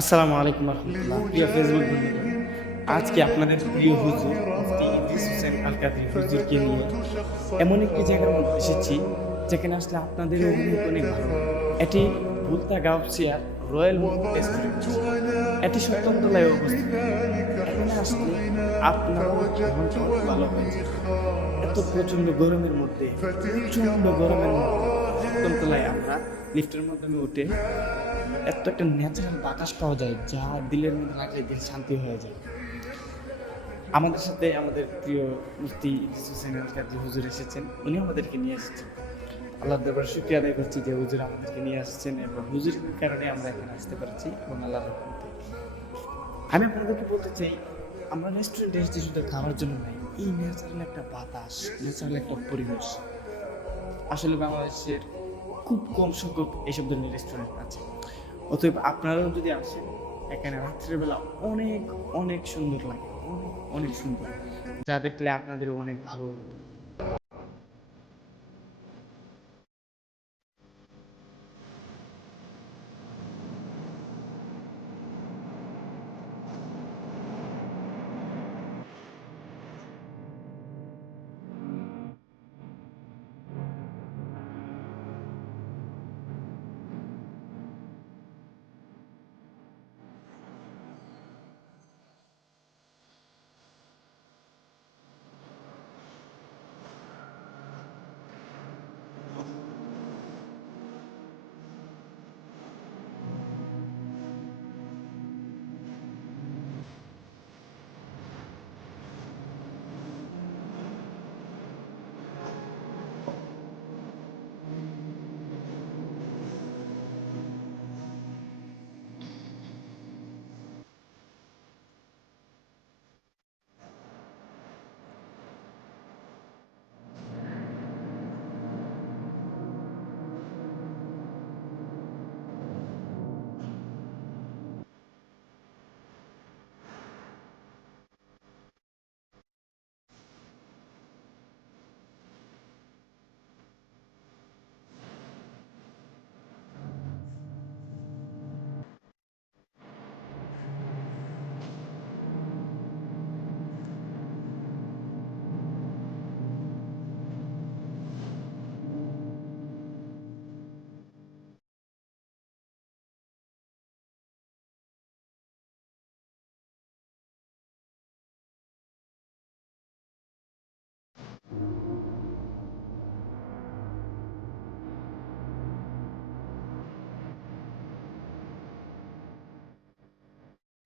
আসসালামু আলাইকুম রহমতুল্লাহ। প্রিয় ফেসবুক আজকে আপনাদের প্রিয় হুজুর, মুফতি ইদ্রিস হোসেন আল কাদরি হুজুরকে নিয়ে এমন একটি জায়গার মধ্যে এসেছি, যেখানে আসলে আপনাদের অভিমুখ অনেক ভালো। এটি ভুলতা গাউসিয়া রয়্যাল রেস্টুরেন্ট। এটি সত্যন্তলায় অবস্থিত এখানে আসলে আপনারা ভালো হয়েছে। এত প্রচণ্ড গরমের মধ্যে প্রচণ্ড গরমের মধ্যে। সত্যন্তলায় আমরা লিফটের মাধ্যমে উঠে এত একটা ন্যাচারাল বাতাস পাওয়া যায় যা দিলের মধ্যে লাগলে দিল শান্তি হয়ে যায়। আমাদের সাথে আমাদের প্রিয় মুফতি ইদ্রিস হোসেন হুজুর এসেছেন, উনি আমাদেরকে নিয়ে এসেছেন। আল্লাহ দরবার শুক্রিয়া আদায় করছি যে হুজুর আমাদেরকে নিয়ে আসছেন এবং হুজুর কারণে আমরা এখানে আসতে পারছি এবং আল্লাহর রহমতে। আমি আপনাদেরকে বলতে চাই, আমরা রেস্টুরেন্টে এসেছি শুধু খাওয়ার জন্য নাই এই ন্যাচারাল একটা বাতাস ন্যাচারাল একটা পরিবেশ। আসলে বাংলাদেশের খুব কম সংখ্যক এইসব ধরনের রেস্টুরেন্ট আছে অতএব আপনারাও যদি আসেন, এখানে রাত্রেবেলা অনেক অনেক সুন্দর লাগে অনেক অনেক সুন্দর যা দেখলে আপনাদেরও অনেক ভালো।